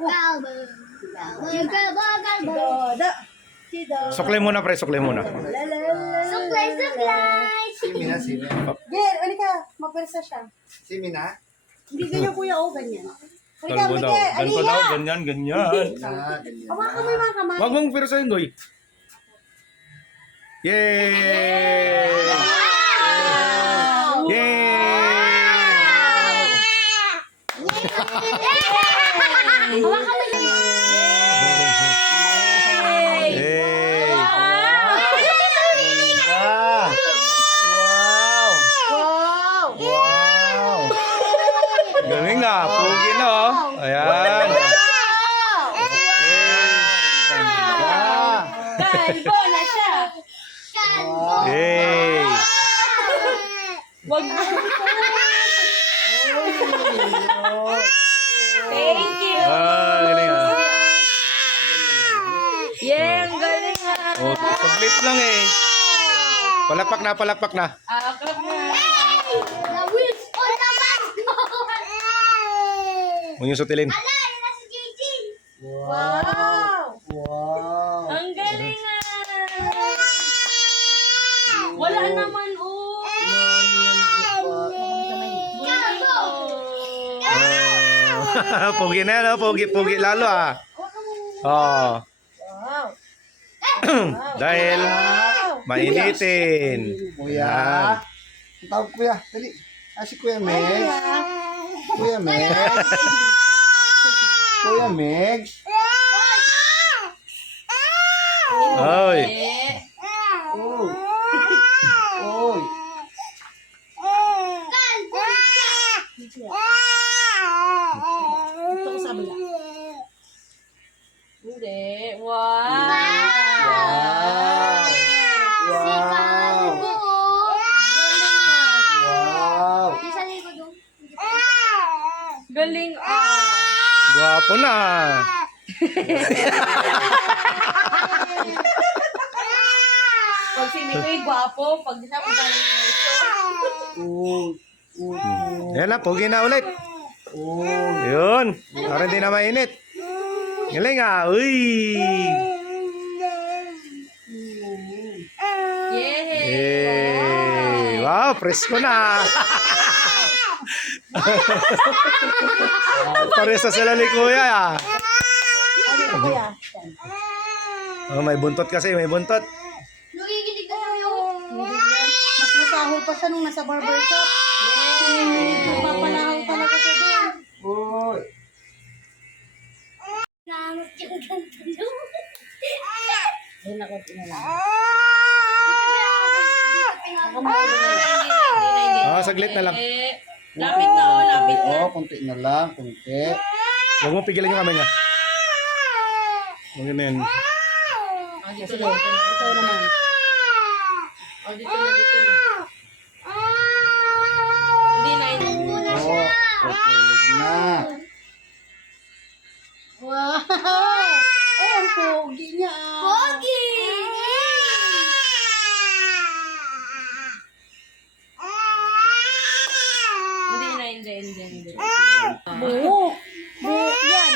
Galbo. Galbo. Suklay muna, pre. Suklay muna. Suklay, suklay. Simi na, simi. Ger, ano ka? Mapersa siya. Simi na? Hindi ganyan kuya, oh, ganyan. Kalbo daw. Ganito daw. Ganyan, ganyan. Ganyan. Hawakan mo yung mga kamay. Wag mong pirsahin, Goy. Yay! Yay! Hawakan mo yun. Yay! Ah! Wow! Wow! Wow! Galing nga. Pugi na, oh. Ayan. Kalbo na siya. Yay! Wag mo. Thank you. Galing ah. Yeah, ang galing ah. Oh, saglit lang eh. Palakpak na, palakpak na. Akap na. The wheels on the bus. Huwag niyo sutilin. Ala, yun na si Jijin. Wow! Wow! Ang galing ah. Wala naman oh. Galbo. Pugi na yan, oh. Pugi, pugi lalo ah. Oh. Wow. Dahil mainitin. Kuya! Yan. Ang tawag kuya, dali. Ah, si Kuya Meg. Kuya Meg. Kuya Meg. Oy. Oh. Oy. Galbo. Ito ko sa bila. Hindi. Wow. Wow! Wow! Galbo. Wow! Yung sa likod oh. Galing ah. Guwapo na. Pag si Mikoy gwapo, pag siya magaling mo ito. Oh. Oh. Yan na, pugi na ulit. Oh. Yun. Para hindi na mainit. Galing ah. Uy. Yay! Yay. Wow, presko na. Pares sa sila ni Kuya ah. Ano kuya? Oh, may buntot kasi, may buntot. Nagiginig na kami oh. Hindi yan. Mas masahol pa siya nung nasa barbershop. Yay! Papalahaw talaga siya doon. Oy. Namot yung ganito no. Ay, naku, tinala. Ah, saglit na lang. Lapit na oh, lapit na. Oh, konti na lang, konti. Huwag mo pigilan yung kamay niya. Huwag yun na yun. Oh, dito na. Ito naman. Oh, dito na, dito na. Hindi na, hindi. Oh, tutulog na. Wow! Ay, ang pogi niya ah. Pogi. Hindi. Buhok. Buhok yan.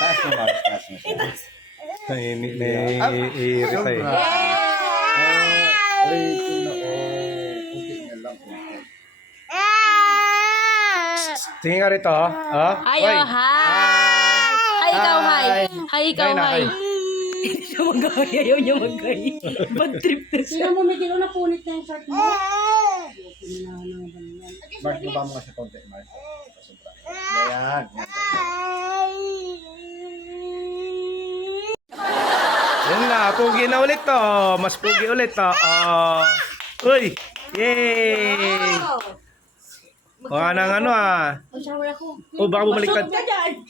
Taas na ba? Taas na siya. Nainit na i-irita eh. Oh, ay, ito na. Oh, konti na lang, konti. Tingin ka rito ah. Ah? Ayo, Hoy. hi! Hi, ikaw, hi! Hi, ikaw, Hi na, hi! hi. Hindi siya mag-hi, ayaw niya mag-hi. Bad trip na siya. Sino mo, may na punit na yung shirt mo? Mark, baba mo kasi konti, Mark. Sobra. Ayan. Yan na, pugi na ulit to. Mas pugi ulit to. Uy! Yay! O nga ng ano ah. Ang shower ako. O baka bumaliktad. Ka dyan!